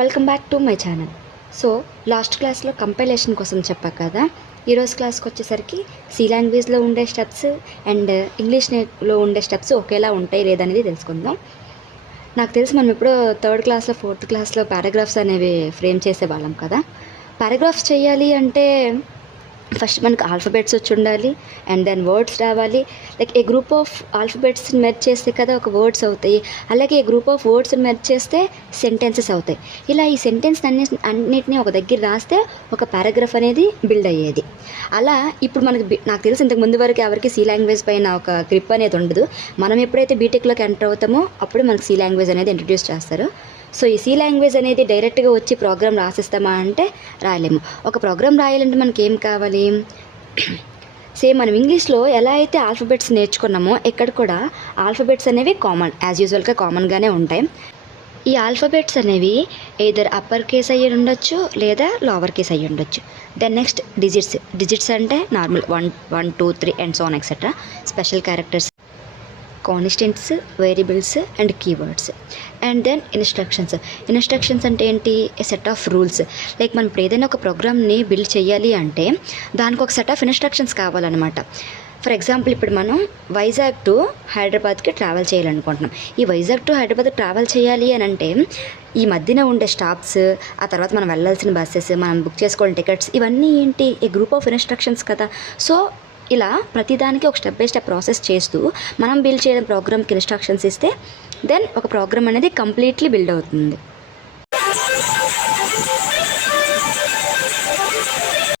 Welcome back to my channel. So last క్లాస్లో compilation కోసం చెప్పా కదా, ఈరోజు క్లాస్కి వచ్చేసరికి సి లాంగ్వేజ్లో ఉండే స్టెప్స్ అండ్ ఇంగ్లీష్లో ఉండే స్టెప్స్ ఒకేలా ఉంటాయి లేదనేది తెలుసుకుందాం. నాకు తెలిసి మనం ఎప్పుడో థర్డ్ క్లాస్లో ఫోర్త్ క్లాస్లో పారాగ్రాఫ్స్ అనేవి ఫ్రేమ్ చేసేవాళ్ళం కదా. పారాగ్రాఫ్స్ చేయాలి అంటే ఫస్ట్ మనకు ఆల్ఫబెట్స్ వచ్చి ఉండాలి అండ్ దెన్ వర్డ్స్ రావాలి. లైక్ ఏ గ్రూప్ ఆఫ్ ఆల్ఫబెట్స్ని మెర్జ్ చేస్తే కదా ఒక వర్డ్స్ అవుతాయి, అలాగే ఏ గ్రూప్ ఆఫ్ వర్డ్స్ని మెర్జ్ చేస్తే సెంటెన్సెస్ అవుతాయి. ఇలా ఈ సెంటెన్స్ అన్నిటినీ ఒక దగ్గర రాస్తే ఒక పారాగ్రాఫ్ అనేది బిల్డ్ అయ్యేది. అలా ఇప్పుడు నాకు తెలిసి ఇంతకు ముందు వరకు ఎవరికి సి లాంగ్వేజ్ పైన ఒక గ్రిప్ అనేది ఉండదు. మనం ఎప్పుడైతే బీటెక్లోకి ఎంటర్ అవుతామో అప్పుడు మనకు సి లాంగ్వేజ్ అనేది ఇంట్రడ్యూస్ చేస్తారు. సో ఈ సి లాంగ్వేజ్ అనేది డైరెక్ట్గా వచ్చి ప్రోగ్రామ్ రాసిస్తామా అంటే రాయలేము. ఒక ప్రోగ్రామ్ రాయాలంటే మనకి ఏం కావాలి? సేమ్ మనం ఇంగ్లీష్లో ఎలా అయితే ఆల్ఫబెట్స్ నేర్చుకున్నామో ఇక్కడ కూడా ఆల్ఫబెట్స్ అనేవి కామన్, యాజ్ యూజువల్గా కామన్గానే ఉంటాయి. ఈ ఆల్ఫబెట్స్ అనేవి ఎయిదర్ అప్పర్ కేస్ అయ్యి ఉండొచ్చు లేదా లోవర్ కేస్ అయ్యి ఉండొచ్చు. దెన్ నెక్స్ట్ డిజిట్స్ అంటే normal 1, 2, 3 and so on etcetera. Special characters, constants, variables and keywords. And then instructions అంటే ఏంటి? A set of rules. Like మనం ఇప్పుడు ఏదైనా ఒక ప్రోగ్రామ్ని బిల్డ్ చేయాలి అంటే దానికి ఒక సెట్ ఆఫ్ ఇన్స్ట్రక్షన్స్ కావాలన్నమాట. ఫర్ ఎగ్జాంపుల్ ఇప్పుడు మనం వైజాగ్ టు హైదరాబాద్కి ట్రావెల్ చేయాలనుకుంటున్నాం. ఈ వైజాగ్ టు హైదరాబాద్కి ట్రావెల్ చేయాలి అని అంటే ఈ మధ్యన ఉండే స్టాప్స్, ఆ తర్వాత మనం వెళ్ళాల్సిన బస్సెస్, మనం బుక్ చేసుకోవాలని టికెట్స్, ఇవన్నీ ఏంటి? ఏ గ్రూప్ ఆఫ్ ఇన్స్ట్రక్షన్స్ కదా. సో ఇలా ప్రతిదానికి ఒక స్టెప్ బై స్టెప్ ప్రాసెస్ చేస్తూ మనం బిల్డ్ చేయడం ప్రోగ్రామ్కి ఇన్స్ట్రక్షన్స్ ఇస్తే దెన్ ఒక ప్రోగ్రామ్ అనేది కంప్లీట్లీ బిల్డ్ అవుతుంది.